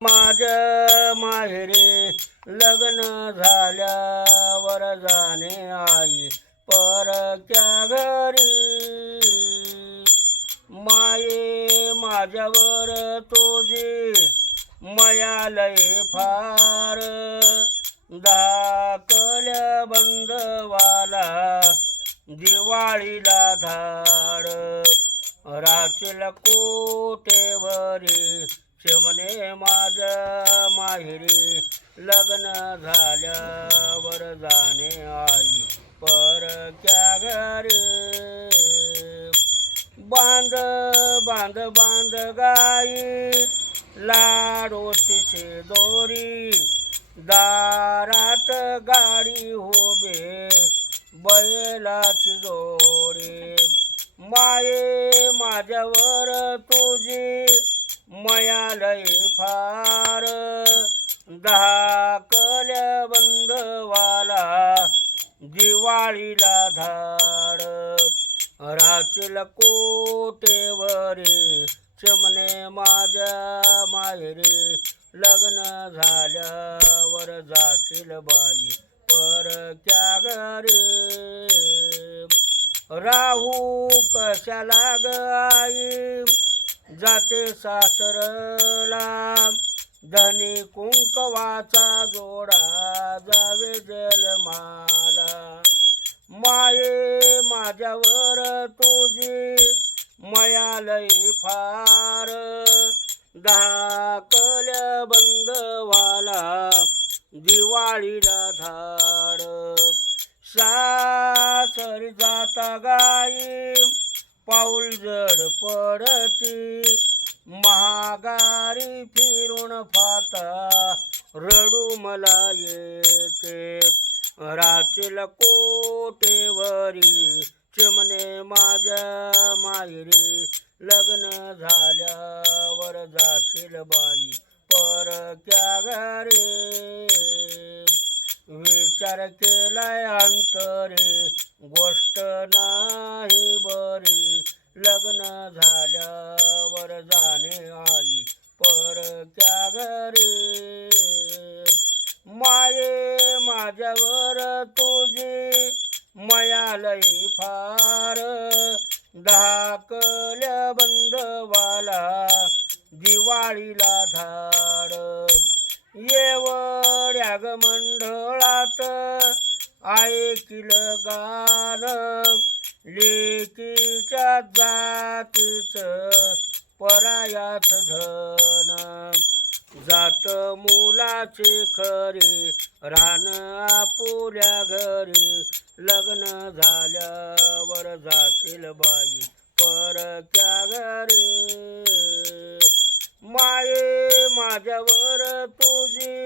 माझ्या माहेरी लग्न झाल्यावर जाणे आई परक्या घरी. माये माझ्यावर तुझी मया लय फार, दाखल्या बंधवाला दिवाळीला धाड. राचील कोटेवरी चिमणे माझ्या माहेरी लग्न झाल्यावर जाणे आई परक्या घरी. बांध बांध बांध गाई लाडोची शेदोरी, दारात गाडी उभे बैलाची जोडी. माये माझ्यावर तुझी मया लय फार, धाकल्या बंधवाला दिवाळीला धाड. राचील कोटेवरी चिमणे माझ्या माहेरी लग्न झाल्यावर जाशील बाई परक्या घरी. राहू कशाला ग आई जाते सासरला, धनी कुंकवाचा जोडा जावे जलमाला. माये माझ्यावर तुझी मया लय फार, धाकल्या बंधवाला दिवाळीला धाड. सासरी जाता गाई पाऊल जड पडती, महागारी फिरून फाता रडू मला येते. राचील कोटेवरी चिमणे माझ्या माहेरी लग्न झाल्यावर जाशील बाई परक्या घरी. विचार केलाय अंतरी गोष्ट नाही बरी, लग्न झाल्यावर जाणे आई परक्या घरी. माये माझ्यावर तुझी मया लय फार, धाकल्या बंधवाला दिवाळीला धाड. येवड्या ग मंडळात ऐकिल गाण, लेकीच्या जातीचं परायात धन. जात मुलाचे खरी रान आपुल्या घरी, लग्न झाल्यावर जाशील बाई परक्या घरी. माये माझ्यावर तुझी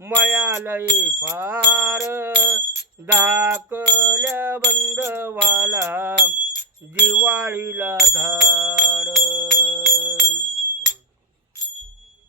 मया लय फार, धाकल्या बंधवाला दिवाळीला धाड.